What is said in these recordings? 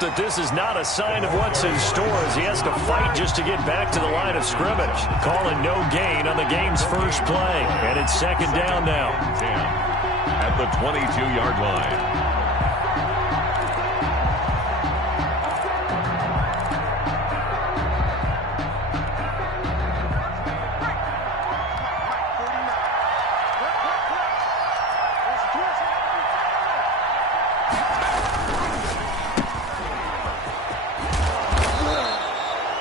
that this is not a sign of what's in store as he has to fight just to get back to the line of scrimmage. Calling no gain on the game's first play. And it's second down now. At the 22-yard line.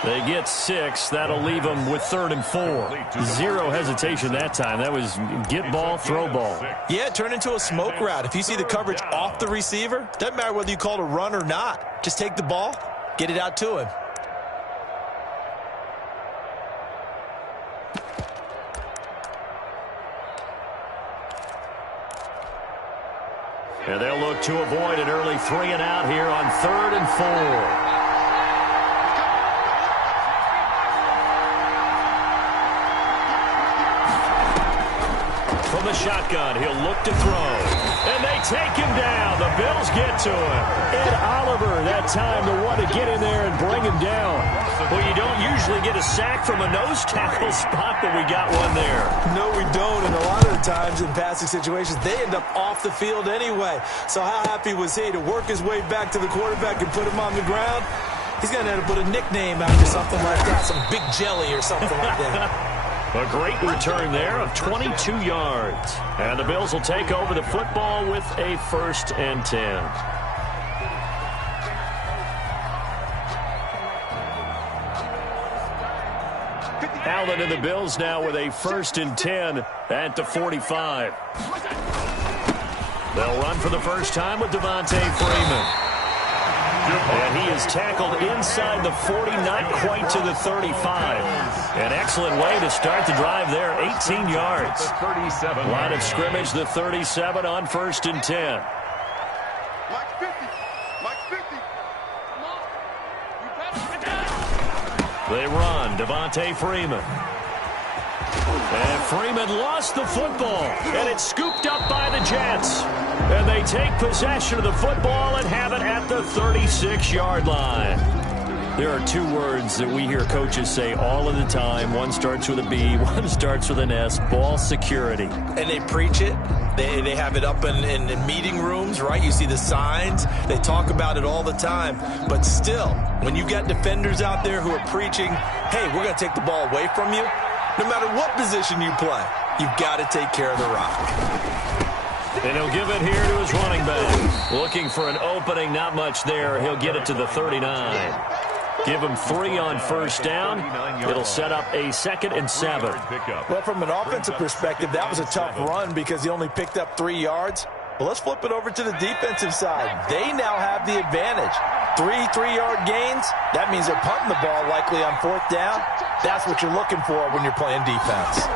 They get 6. That'll leave them with 3rd and 4. Zero hesitation that time. That was get ball, throw ball. Yeah, it turned into a smoke route. If you see the coverage off the receiver, doesn't matter whether you call it a run or not. Just take the ball, get it out to him. And they'll look to avoid an early 3 and out here on 3rd and 4. From the shotgun, he'll look to throw. And they take him down. The Bills get to him. Ed Oliver, that time, the one to get in there and bring him down. Well, you don't usually get a sack from a nose tackle spot, but we got one there. No, we don't. And a lot of the times in passing situations, they end up off the field anyway. So how happy was he to work his way back to the quarterback and put him on the ground? He's going to end up with a nickname after something like that, some Big Jelly or something like that. A great return there of 22 yards. And the Bills will take over the football with a 1st and 10. Allen and the Bills now with a 1st and 10 at the 45. They'll run for the first time with Devontae Freeman. And he is tackled inside the 40, not quite to the 35. An excellent way to start the drive there, 18 yards. Line of scrimmage, the 37 on 1st and 10. They run, Devontae Freeman. And Freeman lost the football, and it's scooped up by the Jets. And they take possession of the football and have it at the 36-yard line. There are 2 words that we hear coaches say all of the time. One starts with a B, one starts with an S, ball security. And they preach it. They have it up in meeting rooms, right? You see the signs. They talk about it all the time. But still, when you've got defenders out there who are preaching, hey, we're going to take the ball away from you, no matter what position you play, you've got to take care of the rock. And he'll give it here to his running back. Looking for an opening, not much there. He'll get it to the 39. Give him 3 on 1st down. It'll set up a 2nd and 7. Well, from an offensive perspective, that was a tough run because he only picked up 3 yards. Well, let's flip it over to the defensive side. They now have the advantage. 3 3-yard gains. That means they're punting the ball likely on 4th down. That's what you're looking for when you're playing defense.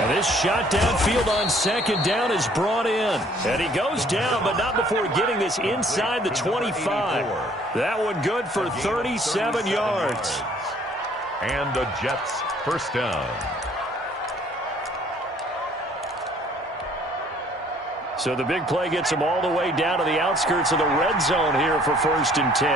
And this shot downfield on 2nd down is brought in. And he goes down, but not before getting this inside the 25. That one good for 37 yards. And the Jets' 1st down. So the big play gets them all the way down to the outskirts of the red zone here for 1st and 10.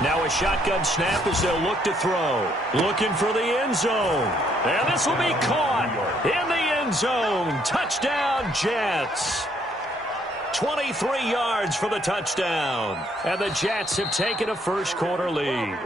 Now a shotgun snap as they'll look to throw. Looking for the end zone. And this will be caught in the end zone. Touchdown, Jets. 23 yards for the touchdown. And the Jets have taken a 1st quarter lead.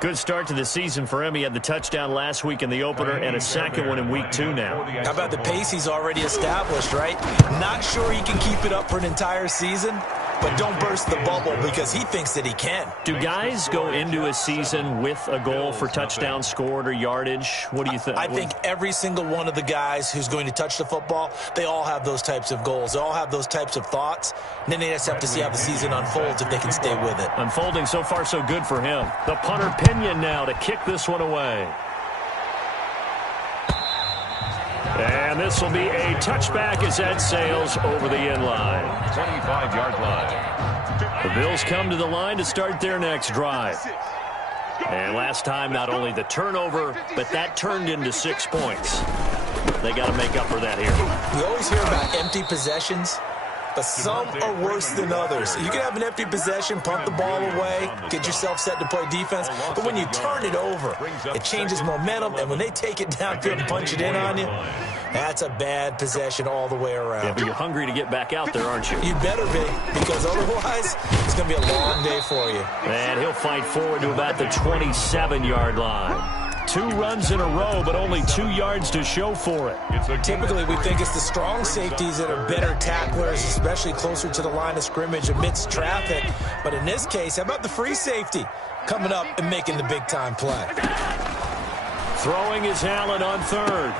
Good start to the season for him. He had the touchdown last week in the opener and a 2nd one in week 2 now. How about the pace he's already established, right? Not sure he can keep it up for an entire season, but don't burst the bubble because he thinks that he can. Do guys go into a season with a goal for touchdown scored or yardage? What do you think? I think every single one of the guys who's going to touch the football, they all have those types of goals. They all have those types of thoughts. And then they just have to see how the season unfolds if they can stay with it. Unfolding so far so good for him. The punter Pinion now to kick this one away. And this will be a touchback as that sails over the end line. 25-yard line. The Bills come to the line to start their next drive. And last time, not only the turnover, but that turned into 6 points. They got to make up for that here. We always hear about empty possessions, but some are worse than others. You can have an empty possession, pump the ball away, get yourself set to play defense, but when you turn it over, it changes momentum, and when they take it downfield and punch it in on you, that's a bad possession all the way around. Yeah, but you're hungry to get back out there, aren't you? You better be, because otherwise, it's going to be a long day for you. And he'll fight forward to about the 27-yard line. 2 runs in a row, but only 2 yards to show for it. Typically, we think it's the strong safeties that are better tacklers, especially closer to the line of scrimmage amidst traffic. But in this case, how about the free safety coming up and making the big-time play? Throwing is Allen on third.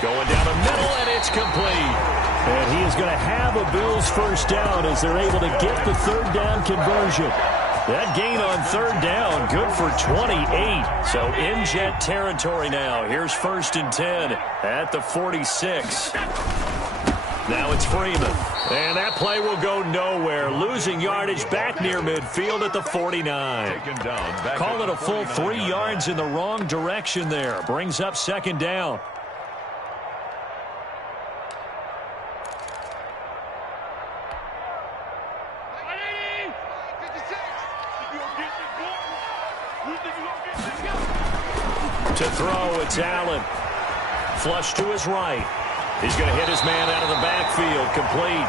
Going down the middle, and it's complete. And he is going to have a Bills first down as they're able to get the third down conversion. That gain on third down, good for 28. So in Jet territory now. Here's 1st and 10 at the 46. Now it's Freeman. And that play will go nowhere. Losing yardage back near midfield at the 49. Call it a full 3 yards in the wrong direction there. Brings up 2nd down. To throw, it's Allen. Flush to his right. He's going to hit his man out of the backfield, complete.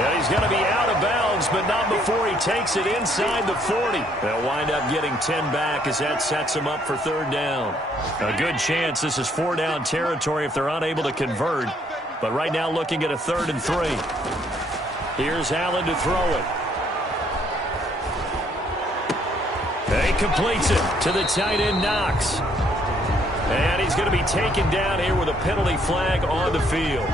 Yeah, he's going to be out of bounds, but not before he takes it inside the 40. They'll wind up getting 10 back as that sets him up for third down. A good chance this is 4-down territory if they're unable to convert. But right now looking at a 3rd and 3. Here's Allen to throw it. He completes it to the tight end, Knox. And he's going to be taken down here with a penalty flag on the field.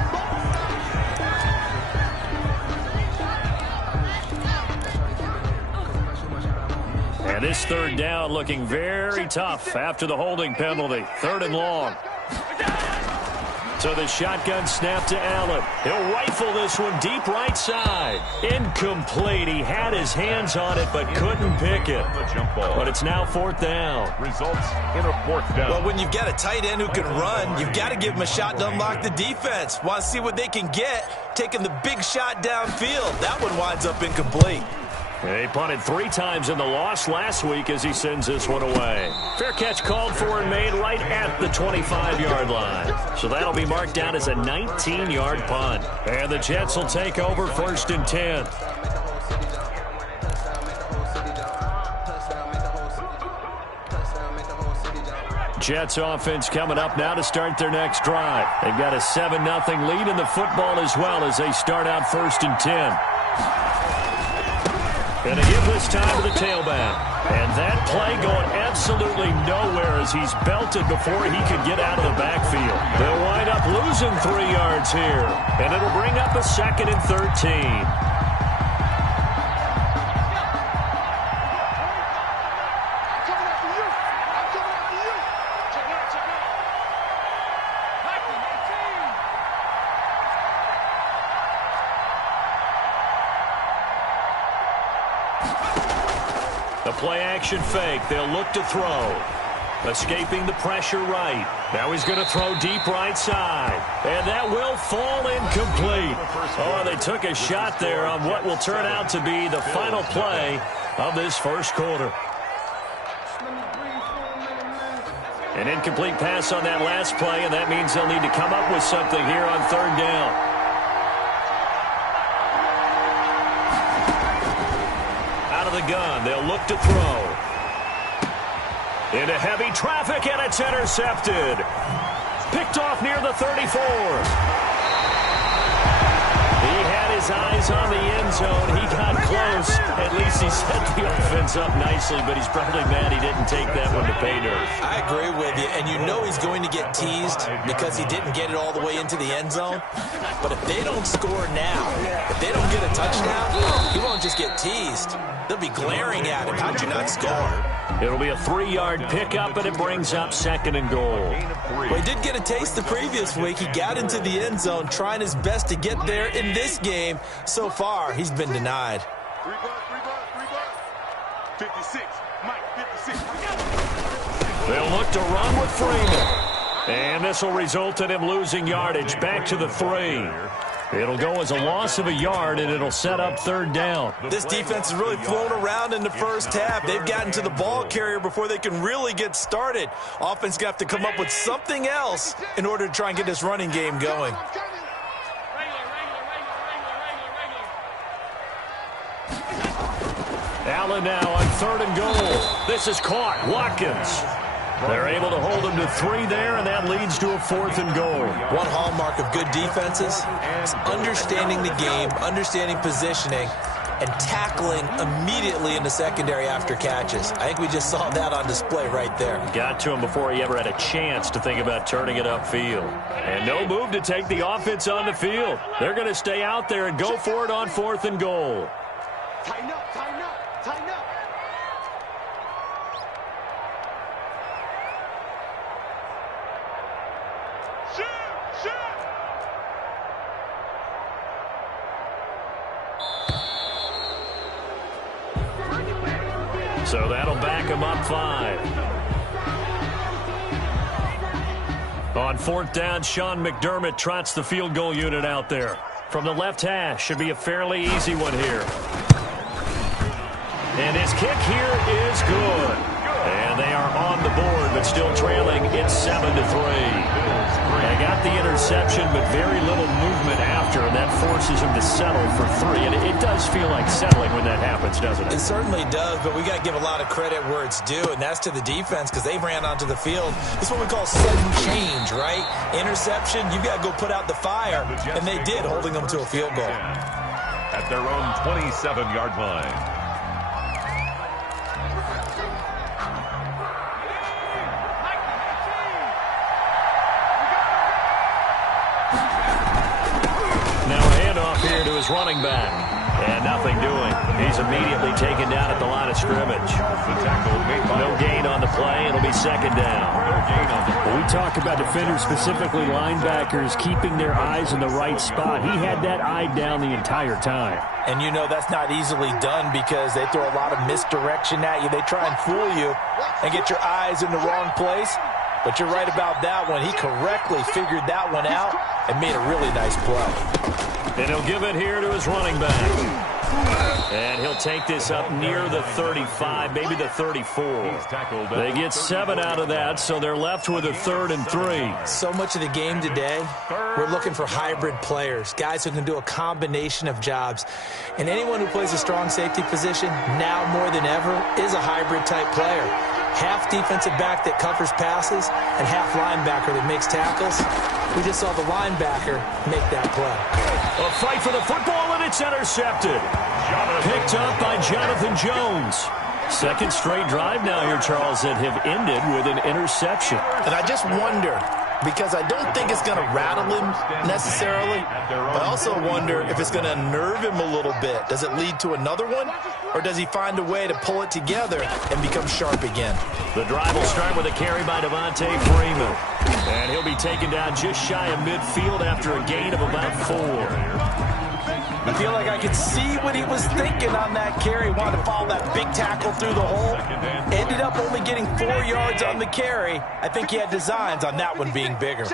And this third down looking very tough after the holding penalty. 3rd and long. So the shotgun snap to Allen. He'll rifle this one deep right side. Incomplete. He had his hands on it but couldn't pick it. But it's now 4th down. Results in a 4th down. Well, when you've got a tight end who can run, you've got to give him a shot to unlock the defense. Want to see what they can get, taking the big shot downfield. That one winds up incomplete. He punted 3 times in the loss last week as he sends this one away. Fair catch called for and made right at the 25-yard line. So that'll be marked down as a 19-yard punt. And the Jets will take over 1st and 10. Jets offense coming up now to start their next drive. They've got a 7-0 lead in the football as well as they start out 1st and 10. Going to give this time to the tailback. And that play going absolutely nowhere as he's belted before he could get out of the backfield. They'll wind up losing 3 yards here. And it'll bring up a 2nd and 13. The play-action fake. They'll look to throw. Escaping the pressure right. Now he's going to throw deep right side. And that will fall incomplete. Oh, they took a shot there on what will turn out to be the final play of this first quarter. An incomplete pass on that last play, and that means they'll need to come up with something here on 3rd down. The gun. They'll look to throw. Into heavy traffic, and it's intercepted. Picked off near the 34. He had his eyes on the end zone. He got close. At least he set the offense up nicely, but he's probably mad he didn't take that one to pay dirt. I agree with you, and you know he's going to get teased because he didn't get it all the way into the end zone. But if they don't score now, if they don't get a touchdown, he won't just get teased. They'll be glaring at him. How'd you not score? It'll be a 3-yard pickup, and it brings up 2nd and goal. Well, he did get a taste the previous week. He got into the end zone, trying his best to get there in this game. So far, he's been denied. 56. They'll look to run with Freeman. And this will result in him losing yardage back to the 3. It'll go as a loss of a yard, and it'll set up 3rd down. This defense has really flown around in the first half. They've gotten to the ball carrier before they can really get started. Offense got to come up with something else in order to try and get this running game going. Allen now on 3rd and goal. This is caught. Watkins. They're able to hold him to 3 there, and that leads to a 4th and goal. One hallmark of good defenses is understanding the game, understanding positioning, and tackling immediately in the secondary after catches. I think we just saw that on display right there. Got to him before he ever had a chance to think about turning it upfield. And no move to take the offense on the field. They're going to stay out there and go for it on 4th and goal. Tighten up, tighten up, tighten up. So that'll back him up 5. On 4th down, Sean McDermott trots the field goal unit out there. From the left hash, should be a fairly easy one here. And his kick here is good. And they are on the board, but still trailing. It's 7-3. They got the interception, but very little movement after, and that forces him to settle for 3. And it does feel like settling when that happens, doesn't it? It certainly does, but we got to give a lot of credit where it's due, and that's to the defense because they ran onto the field. It's what we call sudden change, right? Interception, you got to go put out the fire, and they did, holding them to a field goal. At their own 27-yard line. Here to his running back. And nothing doing. He's immediately taken down at the line of scrimmage. No gain on the play. It'll be 2nd down. We talk about defenders, specifically linebackers, keeping their eyes in the right spot. He had that eye down the entire time. And you know that's not easily done because they throw a lot of misdirection at you. They try and fool you and get your eyes in the wrong place. But you're right about that one. He correctly figured that one out and made a really nice play. And he'll give it here to his running back. And he'll take this up near the 35, maybe the 34. They get 7 out of that, so they're left with a 3rd and 3. So much of the game today, we're looking for hybrid players, guys who can do a combination of jobs. And anyone who plays a strong safety position, now more than ever, is a hybrid-type player. Half defensive back that covers passes and half linebacker that makes tackles. We just saw the linebacker make that play. A fight for the football, and it's intercepted. Picked up by Jonathan Jones. 2nd straight drive now here, Charles, that have ended with an interception. And I just wonder, because I don't think it's going to rattle him necessarily, but I also wonder if it's going to unnerve him a little bit. Does it lead to another one, or does he find a way to pull it together and become sharp again? The drive will start with a carry by Devontae Freeman. And he'll be taken down just shy of midfield after a gain of about 4. I feel like I could see what he was thinking on that carry. Wanted to follow that big tackle through the hole. Ended up only getting 4 yards on the carry. I think he had designs on that one being bigger.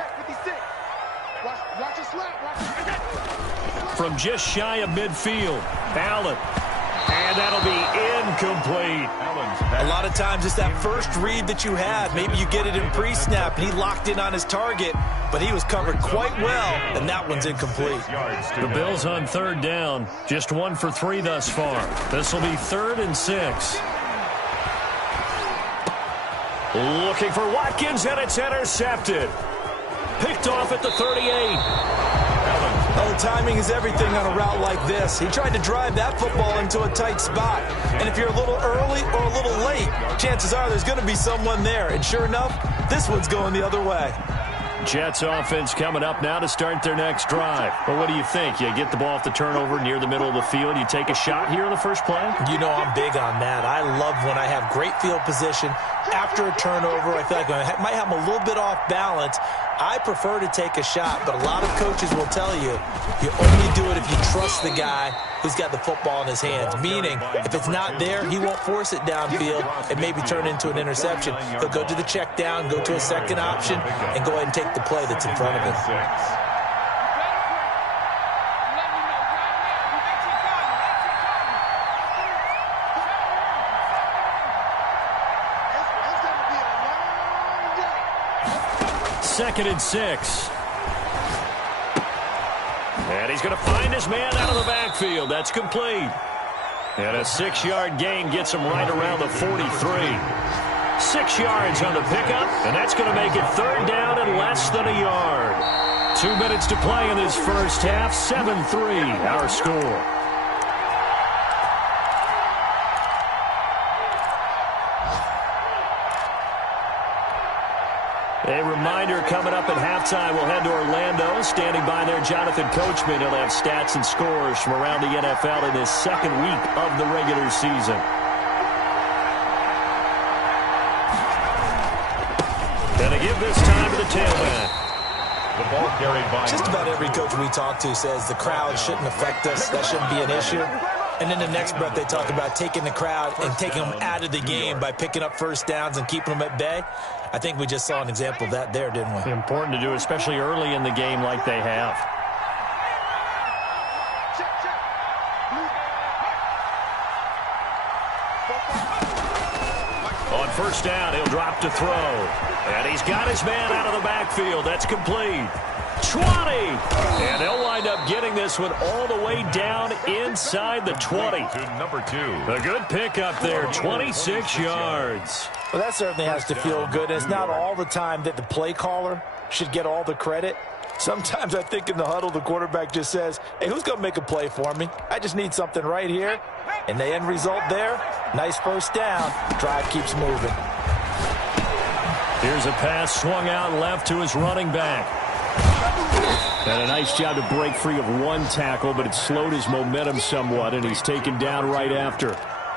From just shy of midfield, Allen. And that'll be incomplete. A lot of times it's that first read that you had. Maybe you get it in pre-snap, and he locked in on his target, but he was covered quite well, and that one's incomplete. The Bills on 3rd down. Just 1 for 3 thus far. This will be 3rd and 6. Looking for Watkins, and it's intercepted. Picked off at the 38. Oh, timing is everything on a route like this. He tried to drive that football into a tight spot. And if you're a little early or a little late, chances are there's going to be someone there. And sure enough, this one's going the other way. Jets offense coming up now to start their next drive. Well, what do you think? You get the ball off the turnover near the middle of the field. You take a shot here on the first play? You know I'm big on that. I love when I have great field position. After a turnover, I feel like I might have a little bit off balance. I prefer to take a shot, but a lot of coaches will tell you, you only do it if you trust the guy who's got the football in his hands. Meaning, if it's not there, he won't force it downfield and maybe turn into an interception. He'll go to the check down, go to a second option, and go ahead and take the play that's in front of him. Second and 6. And he's going to find his man out of the backfield. That's complete. And a 6-yard gain gets him right around the 43. 6 yards on the pickup, and that's going to make it third down and less than a yard. 2 minutes to play in this first half. 7-3, our score. A reminder, coming up at halftime, we'll head to Orlando. Standing by there, Jonathan Coachman. He'll have stats and scores from around the NFL in this second week of the regular season. Gonna give this time to the tailback. The ball carried by. Just about every coach we talk to says the crowd shouldn't affect us. That shouldn't be an issue. And then the next breath they talk about taking the crowd and taking them out of the game by picking up first downs and keeping them at bay. I think we just saw an example of that there, didn't we? Important to do, especially early in the game like they have. On first down, he'll drop to throw. And he's got his man out of the backfield. That's complete. 20. And they'll wind up getting this one all the way down inside the 20. To number 2. A good pickup there, 26 yards. Well, that certainly has to feel good. It's not all the time that the play caller should get all the credit. Sometimes I think in the huddle, the quarterback just says, hey, who's going to make a play for me? I just need something right here. And the end result there, nice first down. Drive keeps moving. Here's a pass swung out left to his running back. And a nice job to break free of one tackle, but it slowed his momentum somewhat, and he's taken down right after.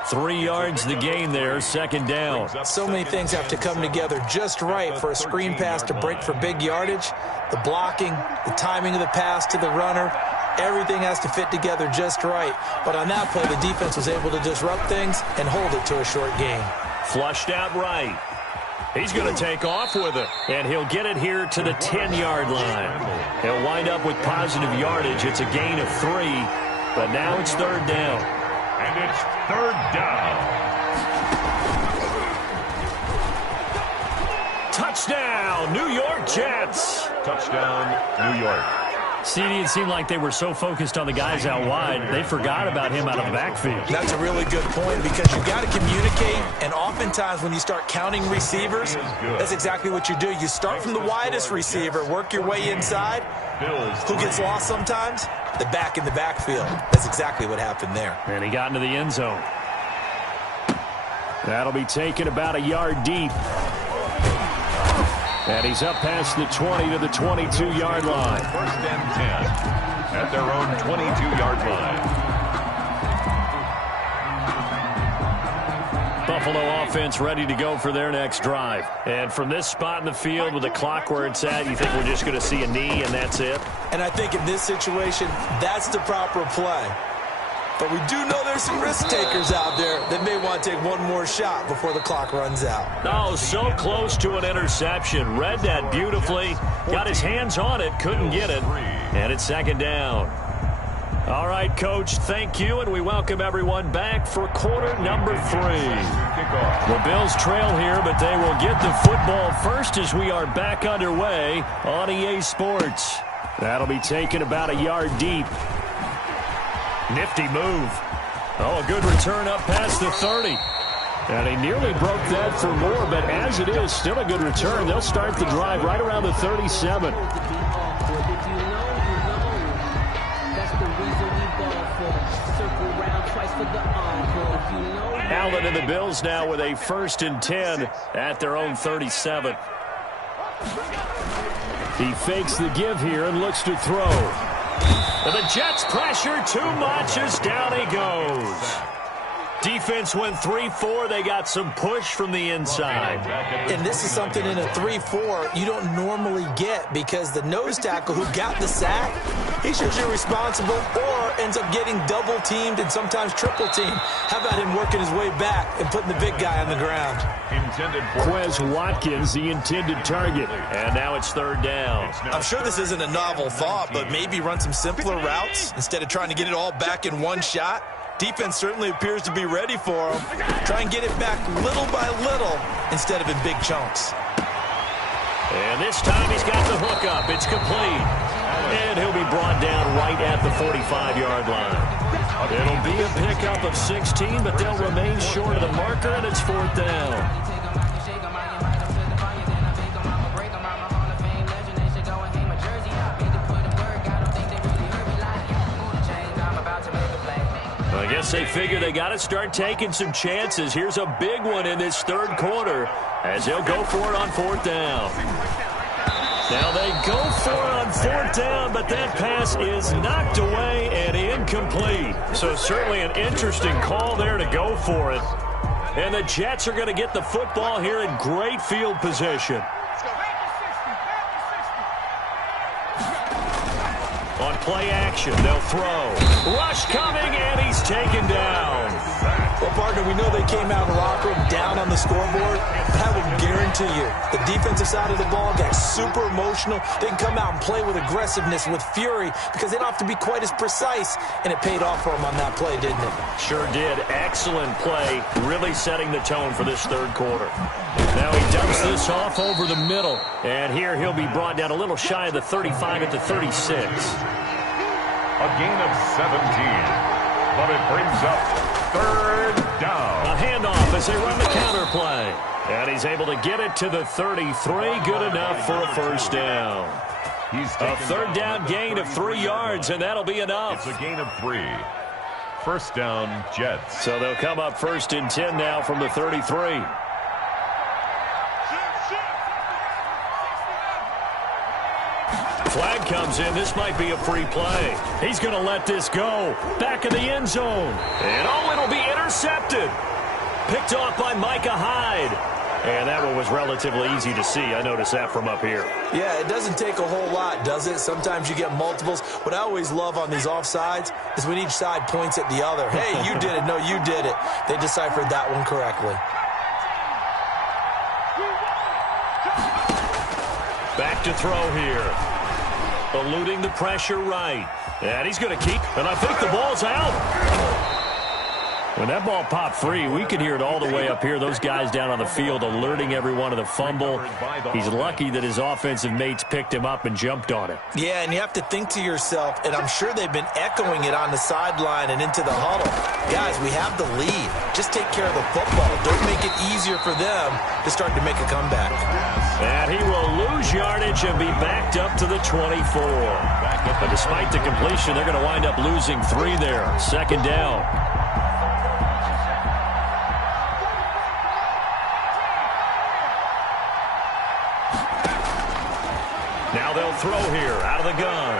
3 yards the gain there, second down. So many things have to come together just right for a screen pass to break for big yardage. The blocking, the timing of the pass to the runner, everything has to fit together just right. But on that play, the defense was able to disrupt things and hold it to a short gain. Flushed out right. He's going to take off with it, and he'll get it here to the 10-yard line. He'll wind up with positive yardage. It's a gain of 3, but now it's third down. And it's third down. Touchdown, New York Jets. Touchdown, New York. CD, it seemed like they were so focused on the guys out wide, they forgot about him out of the backfield. That's a really good point because you've got to communicate, and oftentimes when you start counting receivers, that's exactly what you do. You start from the widest receiver, work your way inside. Who gets lost sometimes? The back in the backfield. That's exactly what happened there. And he got into the end zone. That'll be taken about a yard deep. And he's up past the 20 to the 22-yard line. First and 10 at their own 22-yard line. Buffalo offense ready to go for their next drive. And from this spot in the field with the clock where it's at, you think we're just going to see a knee and that's it? And I think in this situation, that's the proper play. But we do know there's some risk takers out there that may want to take one more shot before the clock runs out. Oh, so close to an interception. Read that beautifully. Got his hands on it, couldn't get it. And it's second down. All right, Coach, thank you, and we welcome everyone back for quarter number 3. The Bills trail here, but they will get the football first as we are back underway on EA Sports. That'll be taken about a yard deep. Nifty move. Oh, a good return up past the 30. And he nearly broke that for more, but as it is, still a good return. They'll start the drive right around the 37. Allen and the Bills now with a 1st and 10 at their own 37. He fakes the give here and looks to throw. And the Jets pressure too much as down he goes. Defense went 3-4. They got some push from the inside. And this is something in a 3-4 you don't normally get because the nose tackle who got the sack, he's usually responsible or ends up getting double-teamed and sometimes triple-teamed. How about him working his way back and putting the big guy on the ground? Quez Watkins, the intended target. And now it's third down. I'm sure this isn't a novel thought, but maybe run some simpler routes instead of trying to get it all back in one shot. Defense certainly appears to be ready for him. Try and get it back little by little instead of in big chunks. And this time he's got the hook up. It's complete. And he'll be brought down right at the 45-yard line. It'll be a pickup of 16, but they'll remain short of the marker, and it's fourth down. I guess they figure they got to start taking some chances. Here's a big one in this third quarter as they'll go for it on fourth down. Now they go for it on fourth down, but that pass is knocked away and incomplete. So certainly an interesting call there to go for it. And the Jets are going to get the football here in great field position. On play action, they'll throw. Rush coming, and he's taken down. Well, partner, we know they came out of the locker room down on the scoreboard. But I will guarantee you, the defensive side of the ball got super emotional. They can come out and play with aggressiveness, with fury, because they don't have to be quite as precise. And it paid off for them on that play, didn't it? Sure did. Excellent play, really setting the tone for this third quarter. Now he dumps this off over the middle. And here he'll be brought down a little shy of the 35 at the 36. A gain of 17. But it brings up third down. A handoff as they run the counter play. And he's able to get it to the 33. Good enough for a first down. A third down gain of 3 yards, and that'll be enough. It's a gain of 3. First down, Jets. So they'll come up first and 10 now from the 33. Flag comes in. This might be a free play. He's going to let this go. Back in the end zone. And it'll be intercepted. Picked off by Micah Hyde. And that one was relatively easy to see. I noticed that from up here. Yeah, it doesn't take a whole lot, does it? Sometimes you get multiples. What I always love on these offsides is when each side points at the other. Hey, you did it. No, you did it. They deciphered that one correctly. Back to throw here. Eluding the pressure right. And he's going to keep, and I think the ball's out. When that ball popped free, we could hear it all the way up here. Those guys down on the field alerting everyone of the fumble. He's lucky that his offensive mates picked him up and jumped on it. Yeah, and you have to think to yourself, and I'm sure they've been echoing it on the sideline and into the huddle. Guys, we have the lead. Just take care of the football. Don't make it easier for them to start to make a comeback. And he will lose yardage and be backed up to the 24. But despite the completion, they're going to wind up losing 3 there. Second down. Now they'll throw here out of the gun.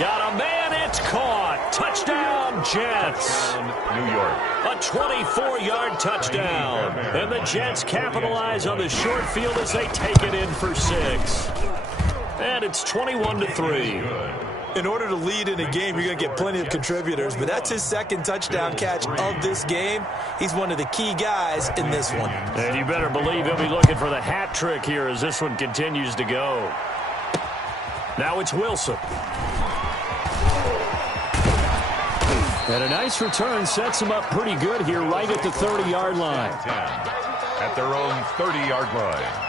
Got a man, it's caught. Touchdown, Jets. New York. A 24-yard touchdown. And the Jets capitalize on the short field as they take it in for 6. And it's 21-3. In order to lead in a game, you're going to get plenty of contributors, but that's his second touchdown catch of this game. He's one of the key guys in this one. And you better believe he'll be looking for the hat trick here as this one continues to go. Now it's Wilson. And a nice return sets him up pretty good here right at the 30-yard line. At their own 30-yard line.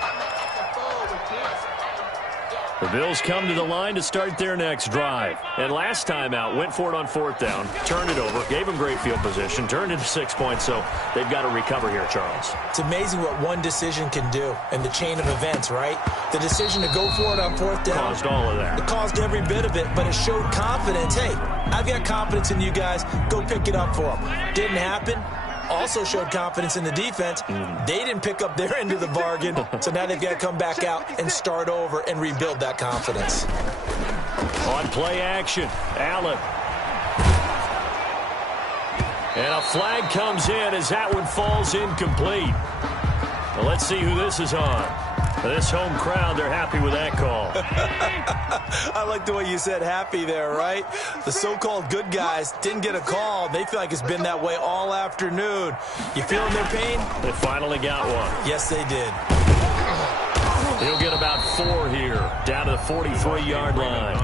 The Bills come to the line to start their next drive. And last time out, went for it on fourth down, turned it over, gave them great field position, turned into 6 points, so they've got to recover here, Charles. It's amazing what one decision can do in the chain of events, right? The decision to go for it on fourth down. Caused all of that. It caused every bit of it, but it showed confidence. Hey, I've got confidence in you guys. Go pick it up for them. Didn't happen. Also showed confidence in the defense. They didn't pick up their end of the bargain, so now they've got to come back out and start over and rebuild that confidence. On play action, Allen. And a flag comes in as that one falls incomplete. Well, let's see who this is on. This home crowd, they're happy with that call. I like the way you said happy there, right? The so-called good guys didn't get a call. They feel like it's been that way all afternoon. You feeling their pain? They finally got one. Yes, they did. He'll get about 4 here, down to the 43-yard line.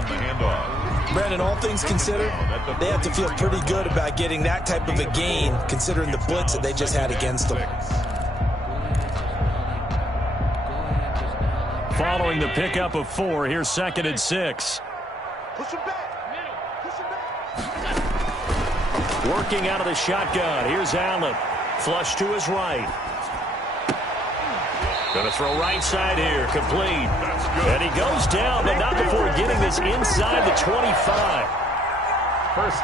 Brandon, all things considered, they have to feel pretty good about getting that type of a gain, considering the blitz that they just had against them. Following the pickup of 4, here's 2nd and 6. Push him back. Push him back. Working out of the shotgun. Here's Allen. Flush to his right. Going to throw right side here. Complete. And he goes down, but not before getting this inside the 25.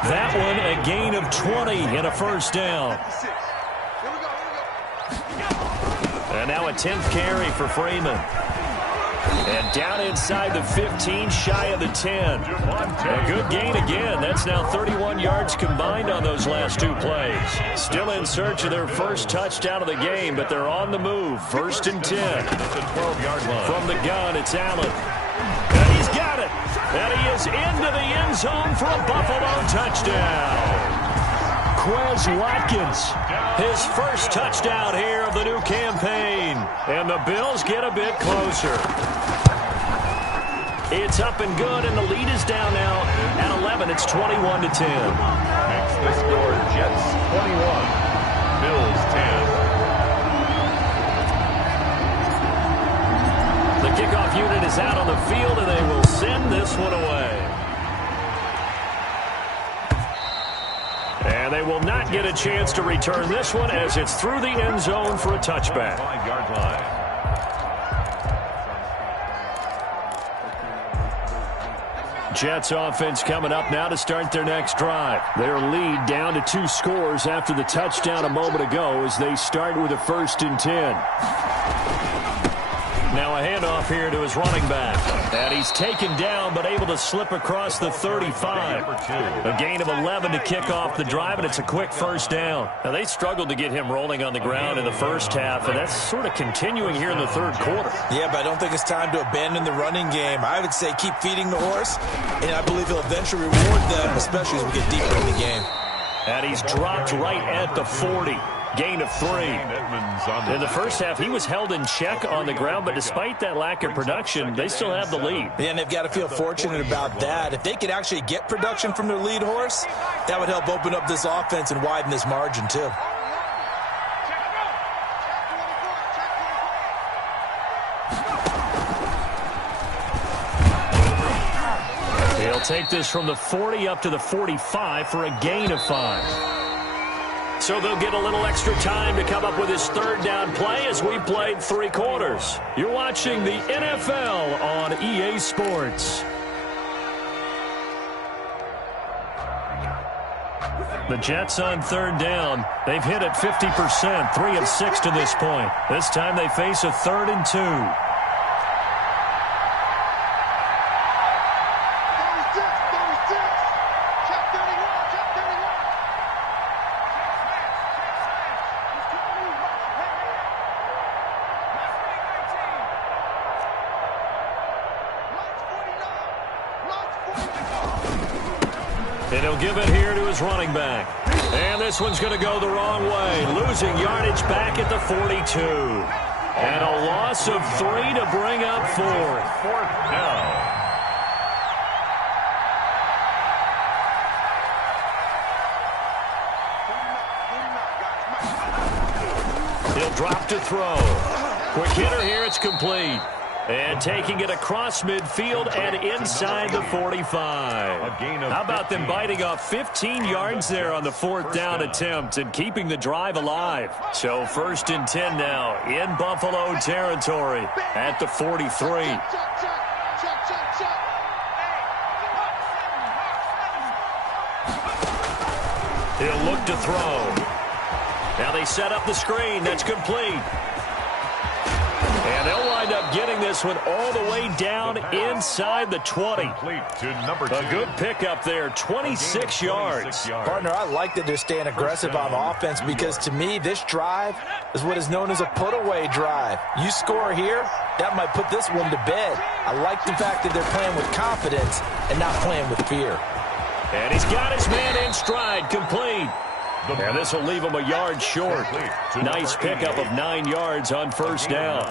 That one a gain of 20 and a first down. And now a 10th carry for Freeman. And down inside the 15, shy of the 10. A good gain again. That's now 31 yards combined on those last 2 plays. Still in search of their first touchdown of the game, but they're on the move. 1st and 10. From the gun, it's Allen. And he's got it. And he is into the end zone for a Buffalo touchdown. Quez Watkins, his first touchdown here of the new campaign. And the Bills get a bit closer. It's up and good, and the lead is down now at 11. It's 21-10. Makes the score Jets 21, Bills 10. The kickoff unit is out on the field, and they will send this one away. And they will not get a chance to return this one as it's through the end zone for a touchback. 5-yard line. Jets offense coming up now to start their next drive. Their lead down to 2 scores after the touchdown a moment ago as they start with a 1st and 10. Now a handoff here to his running back. And he's taken down but able to slip across the 35. A gain of 11 to kick off the drive, and it's a quick first down. Now they struggled to get him rolling on the ground in the first half, and that's sort of continuing here in the 3rd quarter. Yeah, but I don't think it's time to abandon the running game. I would say keep feeding the horse, and I believe he'll eventually reward them, especially as we get deeper in the game. And he's dropped right at the 40. Gain of 3. In the first half, he was held in check on the ground, but despite that lack of production, they still have the lead. And they've got to feel fortunate about that. If they could actually get production from their lead horse, that would help open up this offense and widen this margin, too. He'll take this from the 40 up to the 45 for a gain of 5. So they'll get a little extra time to come up with his 3rd down play as we played 3 quarters. You're watching the NFL on EA Sports. The Jets on 3rd down. They've hit it 50%, 3 of 6 to this point. This time they face a 3rd and 2. And he'll give it here to his running back. And this one's going to go the wrong way. Losing yardage back at the 42. And a loss of 3 to bring up 4th. 4th down. He'll drop to throw. Quick hitter here. It's complete. And taking it across midfield and inside the 45. How about them biting off 15 yards there on the 4th down attempt and keeping the drive alive? So 1st and 10 now in Buffalo territory at the 43. He'll look to throw. Now they set up the screen. That's complete. And they'll wind up up getting this one all the way down inside the 20. A good pickup there, 26 yards. Partner, I like that they're staying aggressive on offense because, to me, this drive is what is known as a put-away drive. You score here, that might put this one to bed. I like the fact that they're playing with confidence and not playing with fear. And he's got his man in stride, complete. And this will leave him a yard short. Nice pickup of 9 yards on first down.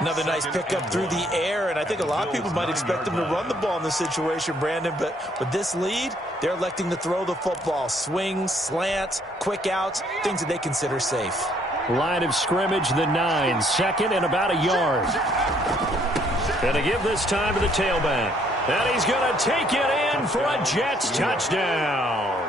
Another nice pickup through the air, and I think a lot of people might expect them to run the ball in this situation, Brandon, but with this lead, they're electing to throw the football. Swings, slants, quick outs, things that they consider safe. Line of scrimmage, the 9, second and about a yard. Going to give this time to the tailback. And he's going to take it in for a Jets touchdown.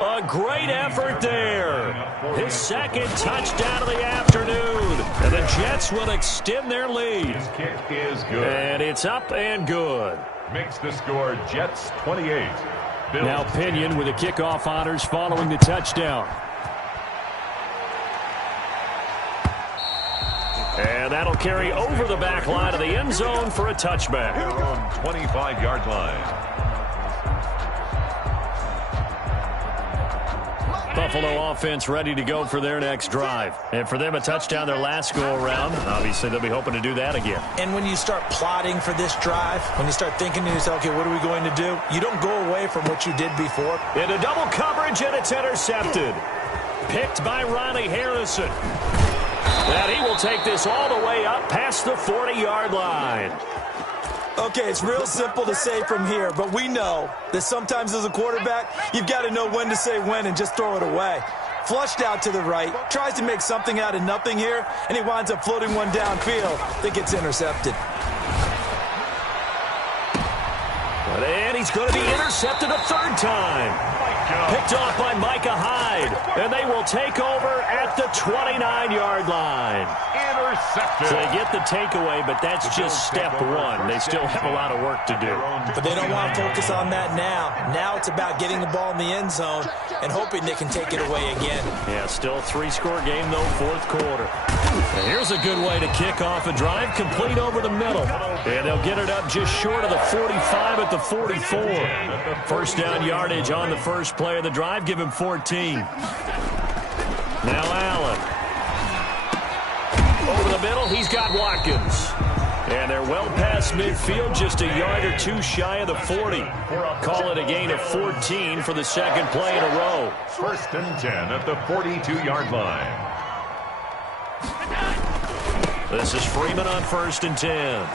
A great effort there. His second touchdown of the afternoon. And the Jets will extend their lead. His kick is good. And it's up and good. Makes the score Jets 28. Bills. Now Pinion with the kickoff honors following the touchdown. And that'll carry over the back line of the end zone for a touchback. Their own 25-yard line. Buffalo offense ready to go for their next drive. And for them, a touchdown their last go-around. Obviously, they'll be hoping to do that again. And when you start plotting for this drive, when you start thinking to yourself, okay, what are we going to do? You don't go away from what you did before. Into double coverage, and it's intercepted. Picked by Ronnie Harrison. And he will take this all the way up past the 40-yard line. Okay, it's real simple to say from here, but we know that sometimes as a quarterback, you've got to know when to say when and just throw it away. Flushed out to the right, tries to make something out of nothing here, and he winds up floating one downfield that gets intercepted. And he's going to be intercepted a third time. Picked off by Micah Hyde. And they will take over at the 29-yard line. Intercepted. So they get the takeaway, but that's just step one. They still have a lot of work to do. But they don't want to focus on that now. Now it's about getting the ball in the end zone and hoping they can take it away again. Yeah, still a 3-score game, though, fourth quarter. And here's a good way to kick off a drive, complete over the middle. And they'll get it up just short of the 45 at the 44. First down yardage on the first play of the drive. Give him 14. Now Allen. Over the middle, he's got Watkins. And they're well past midfield, just a yard or two shy of the 40. Call it a gain of 14 for the second play in a row. First and 10 at the 42-yard line. This is Freeman on first and 10.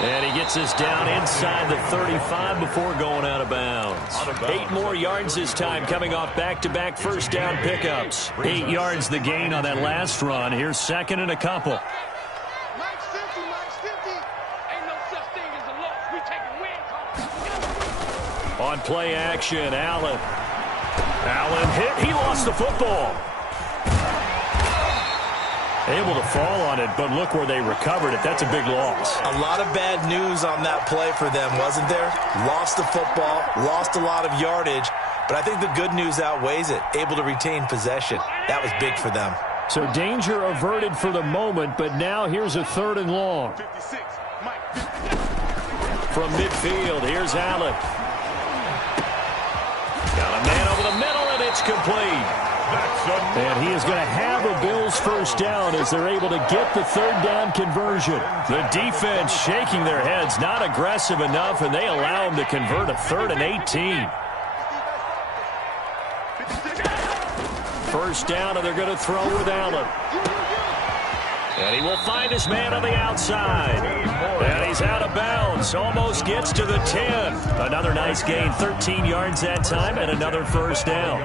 And he gets us down inside the 35 before going out of bounds. 8 more yards this time, coming off back-to-back first down pickups. 8 yards the gain on that last run. Here's second and a couple. Mike's 50, Mike's 50. Ain't no such thing as a loss. We taking win calls. On play action, Allen. Allen hit. He lost the football. Able to fall on it, but look where they recovered it. That's a big loss. A lot of bad news on that play for them, wasn't there? Lost the football, lost a lot of yardage, but I think the good news outweighs it. Able to retain possession. That was big for them. So danger averted for the moment, but now here's a third and long. 56, Mike. From midfield, here's Allen. Got a man over the middle, and it's complete. And he is going to have a Bills first down as they're able to get the third down conversion. The defense shaking their heads, not aggressive enough, and they allow him to convert a 3rd and 18. First down, and they're going to throw with Allen. And he will find his man on the outside. And he's out of bounds. Almost gets to the 10. Another nice gain, 13 yards that time, and another first down.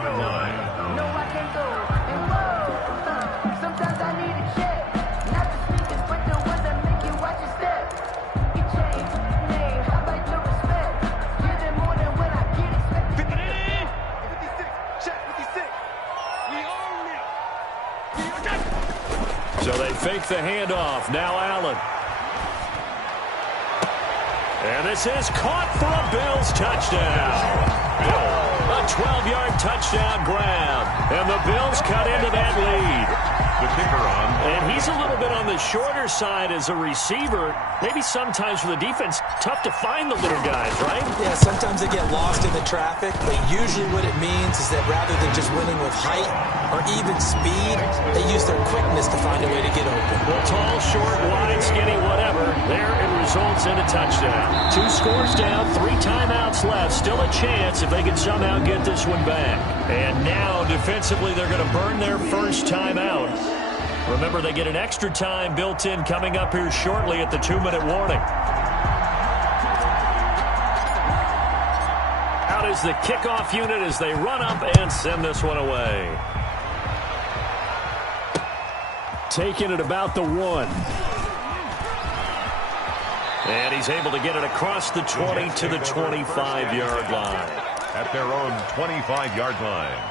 So they fake the handoff. Now Allen. And this is caught for a Bills touchdown. A 12-yard touchdown grab. And the Bills cut into that lead. The kicker on. And he's a little bit on the shorter side as a receiver. Maybe sometimes for the defense, tough to find the little guys, right? Yeah, sometimes they get lost in the traffic, but usually what it means is that rather than just winning with height or even speed, they use their quickness to find a way to get open. Well, tall, short, wide, skinny, whatever. There it results in a touchdown. 2 scores down, 3 timeouts left. Still a chance if they can somehow get this one back. And now, defensively, they're going to burn their first timeout. Remember, they get an extra time built in coming up here shortly at the 2-minute warning. Out is the kickoff unit as they run up and send this one away. Taking it about the 1. And he's able to get it across the 20 to the 25-yard line. At their own 25-yard line.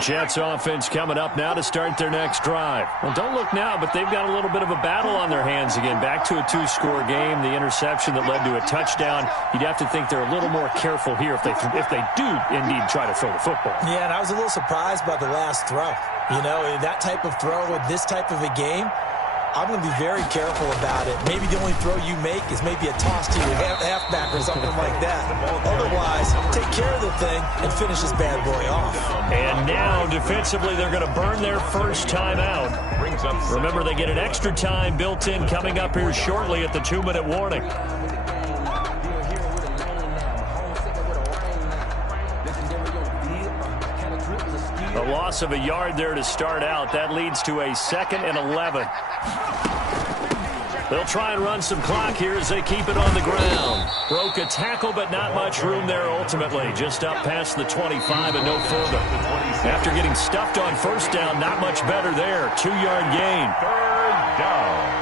Jets offense coming up now to start their next drive. Well, don't look now, but they've got a little bit of a battle on their hands again. Back to a 2-score game. The interception that led to a touchdown. You'd have to think they're a little more careful here if they do indeed try to throw the football. Yeah, and I was a little surprised by the last throw. You know, that type of throw with this type of a game, I'm going to be very careful about it. Maybe the only throw you make is maybe a toss to your halfback or something like that. Otherwise, take care of the thing and finish this bad boy off. And now, defensively, they're going to burn their first time out. Remember, they get an extra time built in coming up here shortly at the 2-minute warning. A loss of a yard there to start out. That leads to a 2nd and 11. They'll try and run some clock here as they keep it on the ground. Broke a tackle, but not much room there ultimately. Just up past the 25 and no further. After getting stuffed on first down, not much better there. 2-yard gain. 3rd down.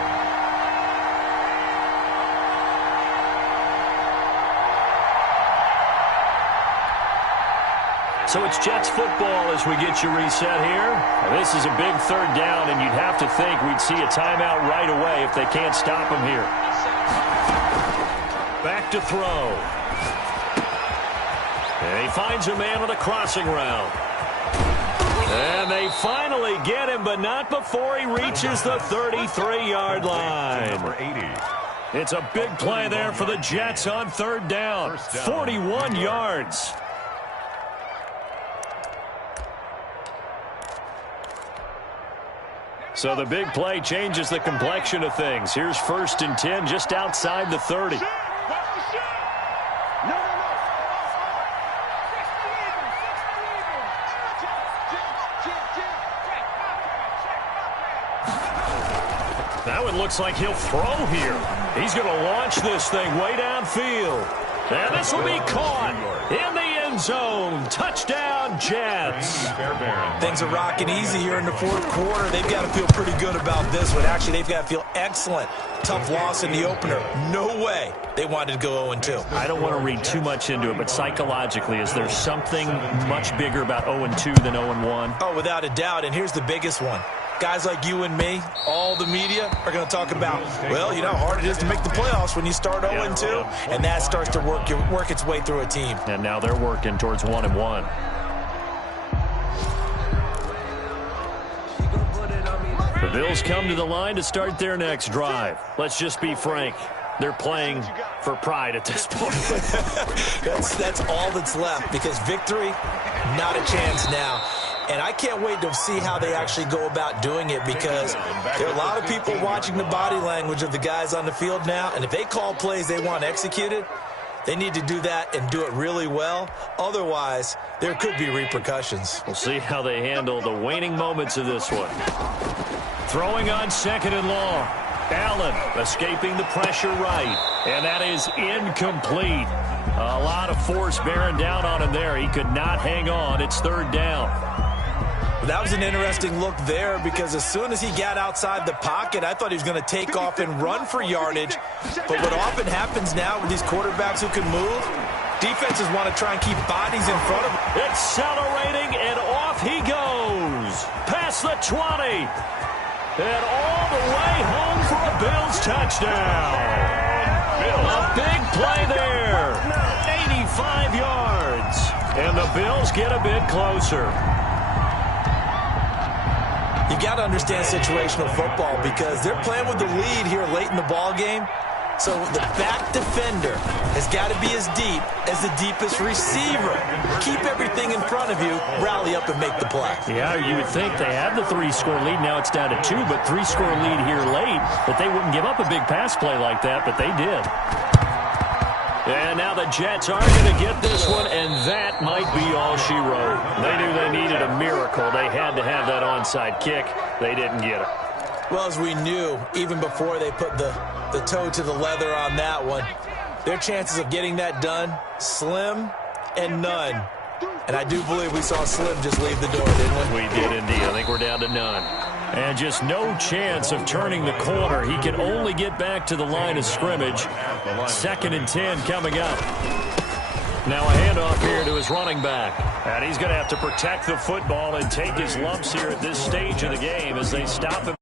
So it's Jets football as we get you reset here. Now, this is a big 3rd down, and you'd have to think we'd see a timeout right away if they can't stop him here. Back to throw. And he finds a man on a crossing route. And they finally get him, but not before he reaches the 33-yard line. Number 80. It's a big play there for the Jets on 3rd down. 41 yards. So the big play changes the complexion of things. Here's 1st and 10 just outside the 30. Now it looks like he'll throw here. He's going to launch this thing way downfield. And this will be caught in the end zone. Touchdown, Jets. Things are rocking easy here in the 4th quarter. They've got to feel pretty good about this one. Actually, they've got to feel excellent. Tough loss in the opener. No way they wanted to go 0-2. I don't want to read too much into it, but psychologically, is there something much bigger about 0-2 than 0-1? Oh, without a doubt, and here's the biggest one. Guys like you and me, all the media, are going to talk about, well, you know how hard it is to make the playoffs when you start 0-2, and that starts to work its way through a team. And now they're working towards 1-1. The Bills come to the line to start their next drive. Let's just be frank. They're playing for pride at this point. That's all that's left, because victory, not a chance now. And I can't wait to see how they actually go about doing it, because there are a lot of people watching the body language of the guys on the field now, and if they call plays they want executed, they need to do that and do it really well. Otherwise, there could be repercussions. We'll see how they handle the waning moments of this one. Throwing on 2nd and long. Allen escaping the pressure right, and that is incomplete. A lot of force bearing down on him there. He could not hang on. It's 3rd down. That was an interesting look there, because as soon as he got outside the pocket, I thought he was going to take off and run for yardage. But what often happens now with these quarterbacks who can move, defenses want to try and keep bodies in front of them. Accelerating, and off he goes. Past the 20. And all the way home for a Bills touchdown. A big play there. 85 yards. And the Bills get a bit closer. You got to understand situational football because they're playing with the lead here late in the ball game. So the back defender has got to be as deep as the deepest receiver. Keep everything in front of you, rally up and make the play. Yeah, you would think they had the 3-score lead. Now it's down to 2, but 3-score lead here late. That they wouldn't give up a big pass play like that, but they did. And now the Jets are going to get this one, and that might be all she wrote. They knew they needed a miracle. They had to have that onside kick. They didn't get it. Well, as we knew, even before they put the toe to the leather on that one, their chances of getting that done, slim and none. And I do believe we saw Slim just leave the door, didn't we? We did indeed. I think we're down to none. And just no chance of turning the corner. He can only get back to the line of scrimmage. 2nd and 10 coming up. Now a handoff here to his running back. And he's going to have to protect the football and take his lumps here at this stage of the game as they stop him.